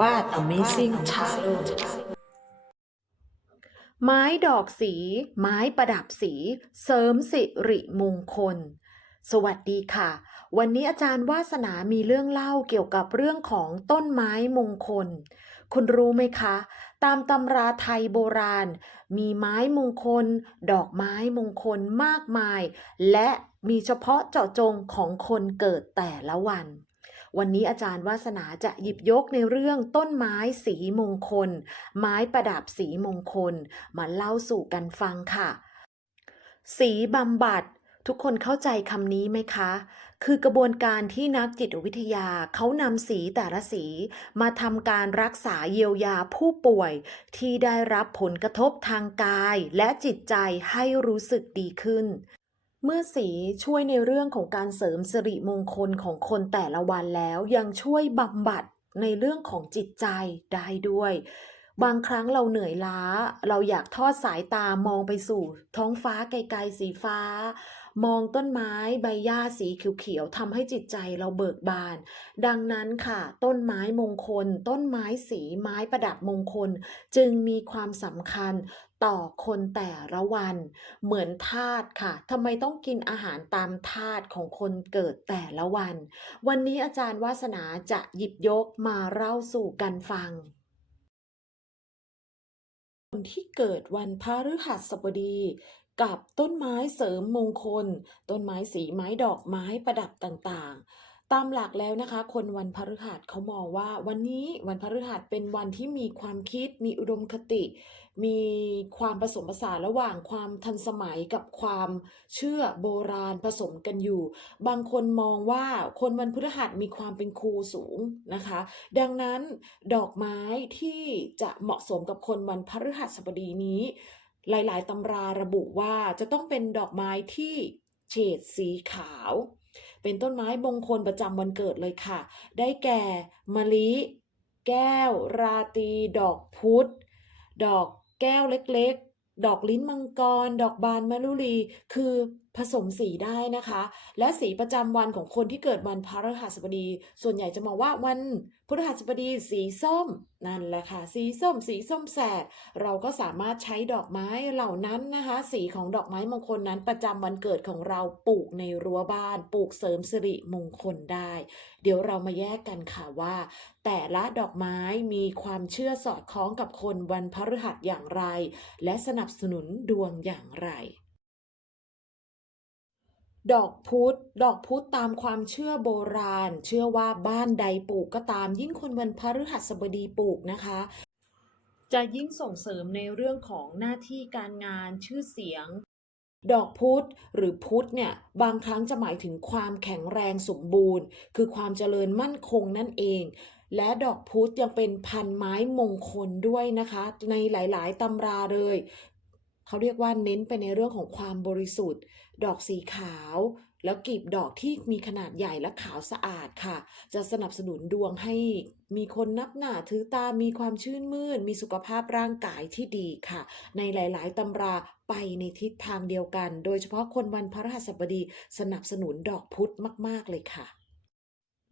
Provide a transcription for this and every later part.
What Amazing Tarot ไม้ดอกสี ไม้ประดับสี เสริมสิริมงคล สวัสดีค่ะ วันนี้อาจารย์วาสนามีเรื่องเล่าเกี่ยวกับเรื่องของต้นไม้มงคล คุณรู้ไหมคะ ตามตำราไทยโบราณ มีไม้มงคล ดอกไม้มงคลมากมาย และมีเฉพาะเจาะจงของคนเกิดแต่ละวัน วันนี้อาจารย์วาสนาจะหยิบยกในเรื่องต้นไม้สีมงคล ไม้ประดับสีมงคล มาเล่าสู่กันฟังค่ะ สีบำบัดทุกคนเข้าใจคำนี้ไหมคะ คือกระบวนการที่นักจิตวิทยาเขานำสีแต่ละสี มาทำการรักษาเยียวยาผู้ป่วย ที่ได้รับผลกระทบทางกายและจิตใจให้รู้สึกดีขึ้น เมื่อสีช่วยในเรื่องของการเสริมสิริมงคลของคนแต่ละวันแล้วยังช่วยบำบัดในเรื่องของจิตใจได้ด้วย บางครั้งเราเหนื่อยล้า เราอยากทอดสายตามองไปสู่ ท้องฟ้าไกลๆสีฟ้า มองต้นไม้ใบหญ้าสีเขียวๆทำให้จิตใจเราเบิกบาน ดังนั้นค่ะ ต้นไม้มงคล ต้นไม้สีไม้ประดับมงคล จึงมีความสำคัญต่อคนแต่ละวัน เหมือนธาตุค่ะทำไมต้องกินอาหารตามธาตุของคนเกิดแต่ละวัน วันนี้อาจารย์วาสนาจะหยิบยกมาเล่าสู่กันฟังคนที่เกิดวันพฤหัสบดี กับต้นไม้เสริมมงคล ต้นไม้สีไม้ดอกไม้ประดับต่างๆ ตามหลักแล้วนะคะ คนวันพฤหัสเขามองว่า วันนี้วันพฤหัสเป็นวันที่มีความคิด มีอุดมคติ มีความผสมผสานระหว่างความทันสมัยกับความเชื่อโบราณผสมกันอยู่ บางคนมองว่าคนวันพฤหัสมีความเป็นครูสูงนะคะ ดังนั้นดอกไม้ที่จะเหมาะสมกับคนวันพฤหัสบดีนี้ หลายๆตำราระบุว่าจะต้องเป็นดอกไม้ที่เฉดสีขาว เป็นต้นไม้มงคลประจำวันเกิดเลยค่ะ ได้แก่มะลิ แก้ว ราตรีดอกพุธ ดอกแก้วเล็กๆ ดอกลิ้นมังกร ดอกบานมะลุลี คือ ผสมสีได้นะคะ และสีประจำวันของคนที่เกิดวันพฤหัสบดี ส่วนใหญ่จะมองว่าวันพฤหัสบดีสีส้มนั่นแหละค่ะ สีส้ม สีส้มแสด เราก็สามารถใช้ดอกไม้เหล่านั้นนะคะ สีของดอกไม้มงคลนั้นประจำวันเกิดของเราปลูกในรั้วบ้าน ปลูกเสริมสิริมงคลได้ เดี๋ยวเรามาแยกกันค่ะว่า แต่ละดอกไม้มีความเชื่อสอดคล้องกับคนวันพฤหัสอย่างไร และสนับสนุนดวงอย่างไร ดอกพุธ ดอกพุธตามความเชื่อโบราณ เชื่อว่าบ้านใดปลูกก็ตาม ยิ่งคนวันพฤหัสบดีปลูกนะคะ จะยิ่งส่งเสริมในเรื่องของหน้าที่การงานชื่อเสียง ดอกพุธหรือพุธเนี่ยบางครั้งจะหมายถึงความแข็งแรงสมบูรณ์ คือความเจริญมั่นคงนั่นเอง และดอกพุธยังเป็นพันไม้มงคลด้วยนะคะ ในหลาย ๆตำราเลย เขาเรียกว่าเน้นไปในเรื่องของความบริสุทธิ์ ดอกสีขาว แล้วกลีบดอกที่มีขนาดใหญ่และขาวสะอาดค่ะ จะสนับสนุนดวงให้มีคนนับหน้าถือตา มีความชื่นมื่น มีสุขภาพร่างกายที่ดีค่ะ ในหลาย ๆตำราไปในทิศทางเดียวกัน โดยเฉพาะคนวันพฤหัสบดีสนับสนุนดอกพุธมาก ๆ เลยค่ะ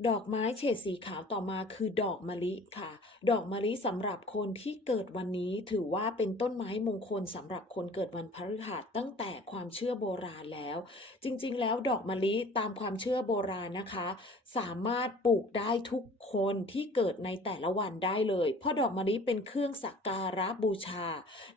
ดอกไม้เฉดสีขาวต่อมาคือดอกมะลิค่ะ ดอกมะลิสำหรับคนที่เกิดวันนี้ถือว่าเป็นต้นไม้มงคลสำหรับคนเกิดวันพฤหัสตั้งแต่ความเชื่อโบราณแล้ว จริงๆ แล้วดอกมะลิตามความเชื่อโบราณนะคะสามารถปลูกได้ทุกคนที่เกิดในแต่ละวันได้เลยเพราะดอกมะลิเป็นเครื่องสักการะบูชา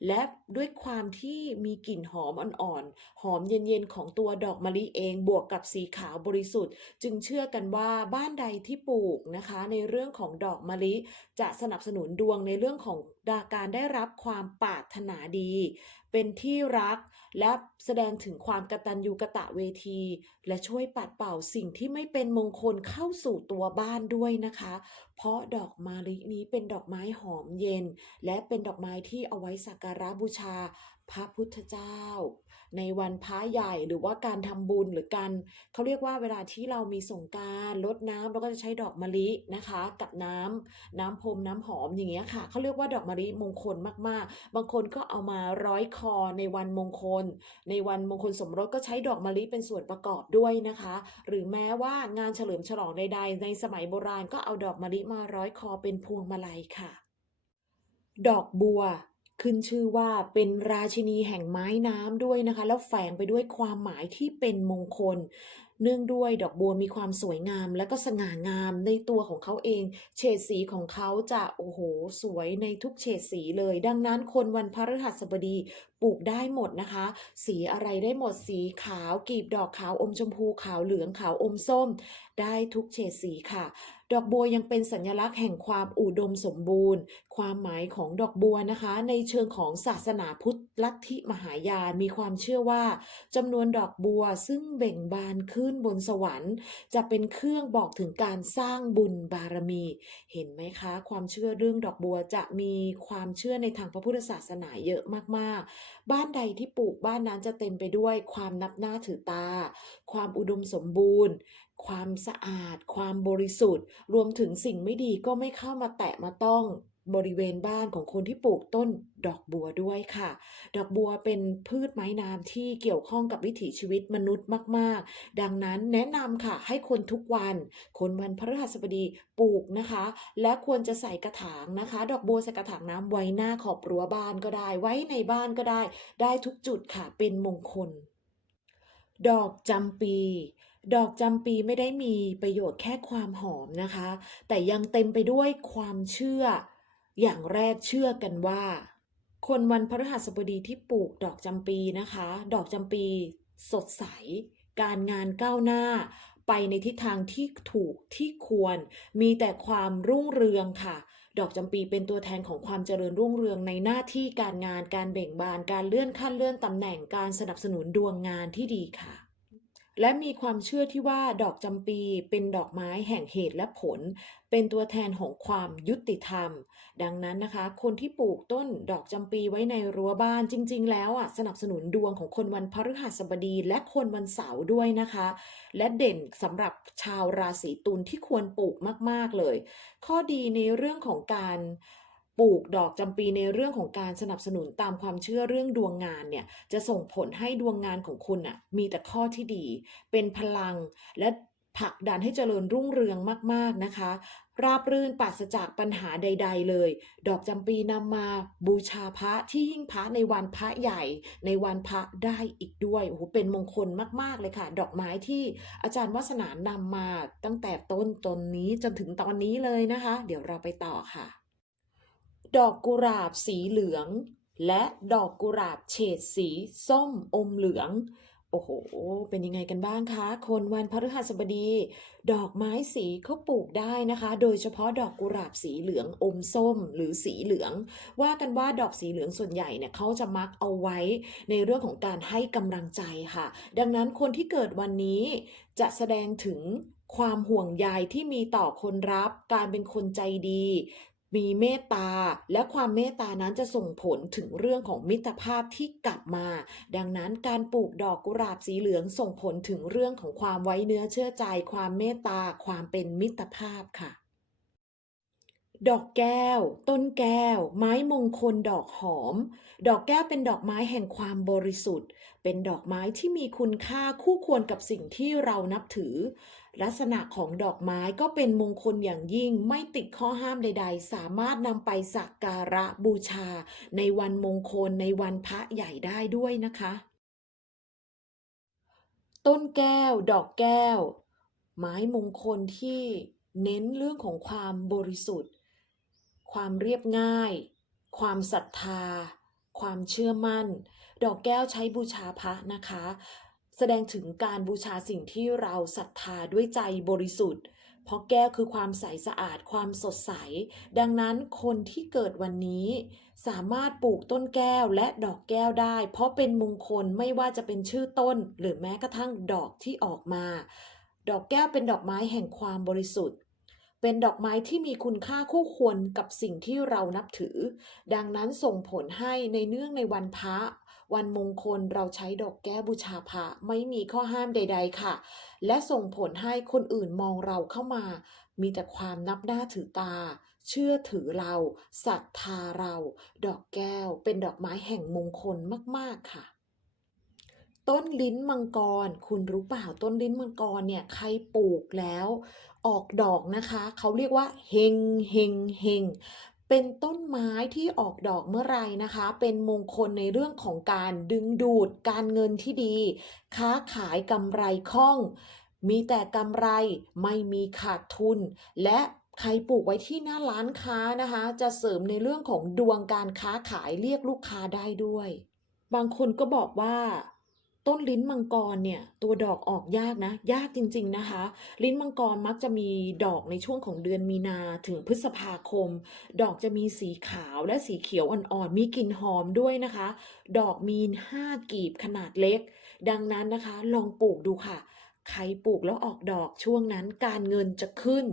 และด้วยความที่มีกลิ่นหอมอ่อนๆหอมเย็นๆของตัวดอกมะลิเองบวกกับสีขาวบริสุทธิ์ จึงเชื่อกันว่าบ้านใดที่ปลูกนะคะ ในเรื่องของดอกมะลิจะสนับสนุนดวงในเรื่องของการได้รับความปรารถนาดี เป็นที่รัก และแสดงถึงความกตัญญูกะตะเวที และช่วยปัดเป่าสิ่งที่ไม่เป็นมงคลเข้าสู่ตัวบ้านด้วยนะคะ เพราะดอกมะลินี้เป็นดอกไม้หอมเย็น และเป็นดอกไม้ที่เอาไว้สักการะบูชา พระพุทธเจ้า ในวันพระใหญ่หรือว่าการทำบุญหรือการเขาเรียกว่าเวลาที่เรามีสงการลดน้ำเราก็จะใช้ดอกมะลินะคะ กับน้ำน้ำพรมน้ำหอมอย่างเงี้ยค่ะเขาเรียกว่าดอกมะลิมงคลมากๆ บางคนก็เอามาร้อยคอในวันมงคล ในวันมงคลสมรสก็ใช้ดอกมะลิเป็นส่วนประกอบด้วยนะคะ หรือแม้ว่างานเฉลิมฉลองใด ๆ ในสมัยโบราณก็เอาดอกมะลิมาร้อยคอเป็นพวงมาลัยค่ะ ดอกบัว ขึ้นชื่อว่าเป็นราชินีแห่งไม้น้ำด้วยนะคะ แล้วแฝงไปด้วยความหมายที่เป็นมงคล เนื่องด้วยดอกบัวมีความสวยงาม และก็สง่างามในตัวของเขาเอง เฉดสีของเขาจะโอ้โห สวยในทุกเฉดสีเลย ดังนั้นคนวันพฤหัสบดีปลูกได้หมดนะคะ สีอะไรได้หมดสีขาวกีบดอกขาวอมชมพูขาวเหลืองขาวอมส้ม ได้ทุกเฉดสีค่ะ ดอกบัวยังเป็นสัญลักษณ์แห่งความอุดมสมบูรณ์ ความหมายของดอกบัวนะคะ ในเชิงของศาสนาพุทธลัทธิมหายานมีความเชื่อว่าจำนวนดอกบัวซึ่งเบ่งบานขึ้นบนสวรรค์ จะเป็นเครื่องบอกถึงการสร้างบุญบารมี เห็นไหมคะ ความเชื่อเรื่องดอกบัวจะมีความเชื่อในทางพระพุทธศาสนาเยอะมากๆ บ้านใดที่ปลูกบ้านนั้นจะเต็มไปด้วยความนับหน้าถือตา ความอุดมสมบูรณ์ความสะอาด ความบริสุทธิ์ รวมถึงสิ่งไม่ดีก็ไม่เข้ามาแตะมาต้อง บริเวณบ้านของคนที่ปลูกต้นดอกบัวด้วยค่ะ ดอกบัวเป็นพืชไม้น้ำที่เกี่ยวข้องกับวิถีชีวิตมนุษย์มาก ๆ ดังนั้นแนะนำค่ะให้คนทุกวัน คนวันพฤหัสบดีปลูกนะคะ และควรจะใส่กระถางนะคะ ดอกบัวใส่กระถางน้ำไว้หน้าขอบรั้วบ้านก็ได้ ไว้ในบ้านก็ได้ ได้ทุกจุดค่ะ เป็นมงคล ดอกจำปีดอกจำปีไม่ได้มีประโยชน์แค่ความหอมนะคะ แต่ยังเต็มไปด้วยความเชื่อ อย่างแรกเชื่อกันว่า คนวันพฤหัสบดีที่ปลูกดอกจำปีนะคะ ดอกจำปีสดใส การงานก้าวหน้า ไปในทิศทางที่ถูกที่ควร มีแต่ความรุ่งเรืองค่ะ ดอกจำปีเป็นตัวแทนของความเจริญรุ่งเรืองในหน้าที่การงานการเบ่งบานการเลื่อนขั้นเลื่อนตำแหน่งการสนับสนุนดวงงานที่ดีค่ะ และมีความเชื่อที่ว่าดอกจำปีเป็นดอกไม้แห่งเหตุและผล เป็นตัวแทนของความยุติธรรม ดังนั้นนะคะ คนที่ปลูกต้นดอกจำปีไว้ในรั้วบ้านจริง ๆ แล้วอะสนับสนุนดวงของคนวันพฤหัสบดีและคนวันเสาร์ด้วยนะคะ และเด่นสำหรับชาวราศีตุลที่ควรปลูกมาก ๆ เลย ข้อดีในเรื่องของการ ปลูกดอกจำปีในเรื่องของการสนับสนุนตามความเชื่อเรื่องดวงงานเนี่ยจะส่งผลให้ดวงงานของคุณอะมีแต่ข้อที่ดี เป็นพลังและผลักดันให้เจริญรุ่งเรืองมาก ๆ นะคะ ราบรื่นปราศจากปัญหาใด ๆ เลย ดอกจำปีนำมาบูชาพระที่ยิ่งพระในวันพระใหญ่ ในวันพระได้อีกด้วยโอ้โหเป็นมงคลมาก ๆ เลยค่ะ ดอกไม้ที่อาจารย์วัฒนานำมาตั้งแต่ต้นตนนี้จนถึงตอนนี้เลยนะคะ เดี๋ยวเราไปต่อค่ะ ดอกกุหลาบสีเหลือง และดอกกุหลาบเฉดสีส้มอมเหลือง โอ้โห เป็นยังไงกันบ้างคะ คนวันพฤหัสบดี ดอกไม้สีเขาปลูกได้นะคะ โดยเฉพาะดอกกุหลาบสีเหลืองอมส้มหรือสีเหลือง ว่ากันว่าดอกสีเหลืองส่วนใหญ่เนี่ยเขาจะมักเอาไว้ในเรื่องของการให้กำลังใจค่ะ ดังนั้นคนที่เกิดวันนี้จะแสดงถึงความห่วงใยที่มีต่อคนรับ การเป็นคนใจดี มีเมตตาและความเมตตานั้นจะส่งผลถึงเรื่องของมิตรภาพที่กลับมา ดังนั้นการปลูกดอกกุหลาบสีเหลืองส่งผลถึงเรื่องของความไว้เนื้อเชื่อใจ ความเมตตา ความเป็นมิตรภาพค่ะ ดอกแก้ว ต้นแก้ว ไม้มงคลดอกหอม ดอกแก้วเป็นดอกไม้แห่งความบริสุทธิ์ เป็นดอกไม้ที่มีคุณค่าคู่ควรกับสิ่งที่เรานับถือ ลักษณะของดอกไม้ก็เป็นมงคลอย่างยิ่งไม่ติดข้อห้ามใด ๆ สามารถนำไปสักการะบูชา ในวันมงคลในวันพระใหญ่ได้ด้วยนะคะ ต้นแก้ว ดอกแก้ว ไม้มงคลที่เน้นเรื่องของความบริสุทธิ์ ความเรียบง่าย ความศรัทธา ความเชื่อมั่น ดอกแก้วใช้บูชาพระนะคะ แสดงถึงการบูชาสิ่งที่เราศรัทธาด้วยใจบริสุทธิ์ เพราะแก้วคือความใสสะอาดความสดใส ดังนั้นคนที่เกิดวันนี้ สามารถปลูกต้นแก้วและดอกแก้วได้ เพราะเป็นมงคลไม่ว่าจะเป็นชื่อต้น หรือแม้กระทั่งดอกที่ออกมา ดอกแก้วเป็นดอกไม้แห่งความบริสุทธิ์ เป็นดอกไม้ที่มีคุณค่าคู่ควรกับสิ่งที่เรานับถือ ดังนั้นส่งผลให้ในเนื่องในวันพระวันมงคลเราใช้ดอกแก้วบูชาพระไม่มีข้อห้ามใด ๆ ค่ะ และส่งผลให้คนอื่นมองเราเข้ามา มีแต่ความนับหน้าถือตา เชื่อถือเราศรัทธาเรา ดอกแก้วเป็นดอกไม้แห่งมงคลมากๆค่ะต้นลิ้นมังกร คุณรู้เปล่าต้นลิ้นมังกรเนี่ยใครปลูกแล้ว ออกดอกนะคะ เขาเรียกว่าเฮงเฮงเฮงเป็นต้นไม้ที่ออกดอกเมื่อไรนะคะ เป็นมงคลในเรื่องของการดึงดูดการเงินที่ดี ค้าขายกำไรคล่อง มีแต่กำไรไม่มีขาดทุน และใครปลูกไว้ที่หน้าร้านค้านะคะ จะเสริมในเรื่องของดวงการค้าขายเรียกลูกค้าได้ด้วย บางคนก็บอกว่า ต้นลิ้นมังกรเนี่ยตัวดอกออกยากนะ ยากจริง ๆนะคะ ลิ้นมังกรมักจะมีดอกในช่วงของเดือนมีนาถึงพฤษภาคม ดอกจะมีสีขาวและสีเขียวอ่อนๆมีกลิ่นหอมด้วยนะคะ ดอกมีห้ากีบขนาดเล็ก ดังนั้นนะคะ ลองปลูกดูค่ะ ใครปลูกแล้วออกดอกช่วงนั้นการเงินจะขึ้น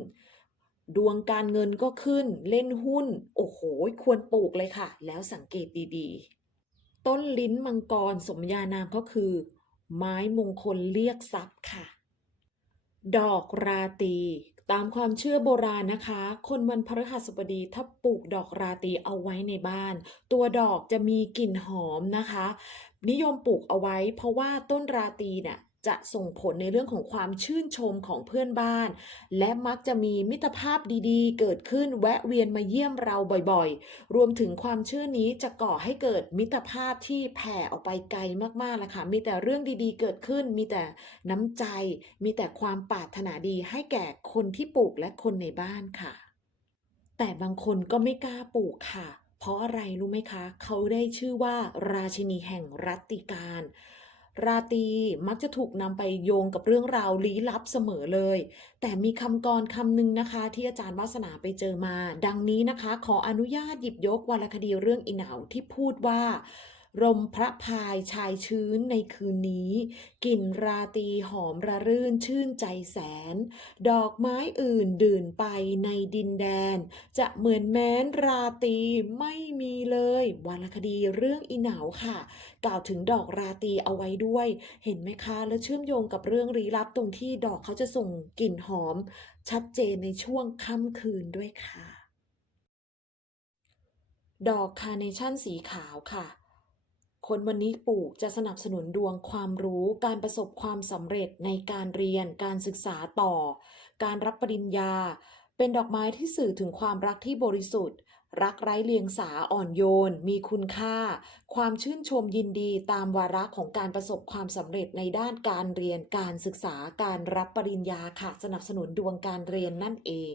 ดวงการเงินก็ขึ้น เล่นหุ้น โอ้โห ควรปลูกเลยค่ะ แล้วสังเกตดีๆ ต้นลิ้นมังกรสมญานามก็คือ ไม้มงคลเรียกทรัพย์ค่ะ ดอกราตี ตามความเชื่อโบราณนะคะ คนวันพฤหัสบดีถ้าปลูกดอกราตีเอาไว้ในบ้าน ตัวดอกจะมีกลิ่นหอมนะคะ นิยมปลูกเอาไว้เพราะว่าต้นราตีเนี่ย จะส่งผลในเรื่องของความชื่นชมของเพื่อนบ้าน และมักจะมีมิตรภาพดีๆ เกิดขึ้นแวะเวียนมาเยี่ยมเราบ่อยๆ รวมถึงความเชื่อนี้จะก่อให้เกิดมิตรภาพที่แผ่ออกไปไกลมากๆเลยค่ะมีแต่เรื่องดีๆ เกิดขึ้น มีแต่น้ำใจ มีแต่ความปรารถนาดีให้แก่คนที่ปลูกและคนในบ้านค่ะ แต่บางคนก็ไม่กล้าปลูกค่ะ เพราะอะไรรู้ไหมคะ เขาได้ชื่อว่าราชินีแห่งรัตติการ ราตรีมักจะถูกนำไปโยงกับเรื่องราวลี้ลับเสมอเลย แต่มีคำกรคำหนึ่งนะคะ ที่อาจารย์วาสนาไปเจอมา ดังนี้นะคะ ขออนุญาตหยิบยกวรรณคดีเรื่องอีหนาวที่พูดว่า ลมพระพายชายชื้นในคืนนี้ กลิ่นราตีหอมระรื่นชื่นใจแสน ดอกไม้อื่นดื่นไปในดินแดน จะเหมือนแม้นราตีไม่มีเลย วรรณคดีเรื่องอีเหนาค่ะ กล่าวถึงดอกราตีเอาไว้ด้วย เห็นไหมคะ แล้วเชื่อมโยงกับเรื่องลี้ลับตรงที่ดอกเขาจะส่งกลิ่นหอม ชัดเจนในช่วงค่ำคืนด้วยค่ะ ดอกคาร์เนชั่นสีขาวค่ะ คนวันนี้ปลูกจะสนับสนุนดวงความรู้ การประสบความสำเร็จในการเรียน การศึกษาต่อ การรับปริญญา เป็นดอกไม้ที่สื่อถึงความรักที่บริสุทธิ์ รักไร้เลียงสาอ่อนโยน มีคุณค่า ความชื่นชมยินดีตามวาระของการประสบความสำเร็จในด้านการเรียนการศึกษาการรับปริญญาค่ะ สนับสนุนดวงการเรียนนั่นเอง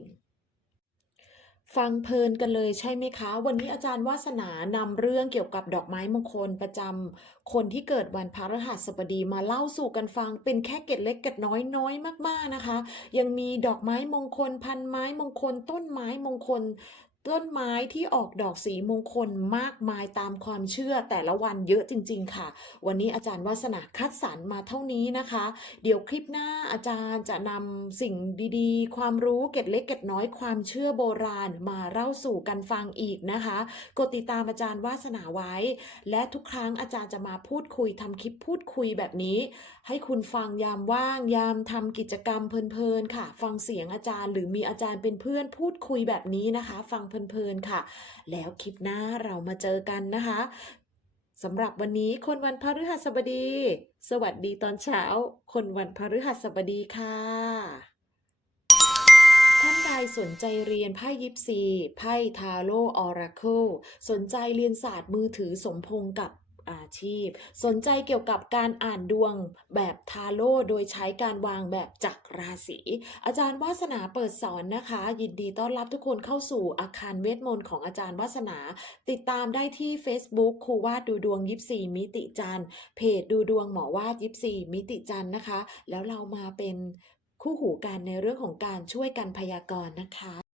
ฟังเพลินกันเลยใช่ไหมคะ วันนี้อาจารย์วาสนานำเรื่องเกี่ยวกับดอกไม้มงคลประจำคนที่เกิดวันพฤหัสบดีมาเล่าสู่กันฟังเป็นแค่เกร็ดเล็กเกร็ดน้อยน้อยมากๆนะคะ ยังมีดอกไม้มงคลพันไม้มงคลต้นไม้มงคล ต้นไม้ที่ออกดอกสีมงคลมากมายตามความเชื่อแต่ละวันเยอะจริง ๆ ค่ะ วันนี้อาจารย์วาสนาคัดสรรมาเท่านี้นะคะ เดี๋ยวคลิปหน้าอาจารย์จะนำสิ่งดีๆ ความรู้เก็ดเล็กเก็ดน้อยความเชื่อโบราณมาเล่าสู่กันฟังอีกนะคะ กดติดตามอาจารย์วาสนาไว้ และทุกครั้งอาจารย์จะมาพูดคุยทำคลิปพูดคุยแบบนี้ ให้คุณฟังยามว่างยามทำกิจกรรมเพลินๆค่ะ ฟังเสียงอาจารย์ หรือมีอาจารย์เป็นเพื่อนพูดคุยแบบนี้นะคะ ฟังเพลินๆค่ะ แล้วคลิปหน้าเรามาเจอกันนะคะสำหรับวันนี้คนวันพฤหัสบดี สวัสดีตอนเช้า คนวันพฤหัสบดีค่ะท่านใดสนใจเรียนไพ่ยิปซี ไพ่ทาโร่ออราเคิลสนใจเรียนศาสตร์มือถือสมพงกับ อาชีพ สนใจเกี่ยวกับการอ่านดวงแบบทาโร่โดยใช้การวางแบบจักรราศี อาจารย์วาสนาเปิดสอนนะคะ ยินดีต้อนรับทุกคนเข้าสู่อาคารเวทมนต์ของอาจารย์วาสนา ติดตามได้ที่ Facebook ครูวาดดูดวงยิปซีมิติจันทร์เพจดูดวงหมอวาดยิปซีมิติจันทร์นะคะ แล้วเรามาเป็นคู่หูกันในเรื่องของการช่วยกันพยากรณ์นะคะ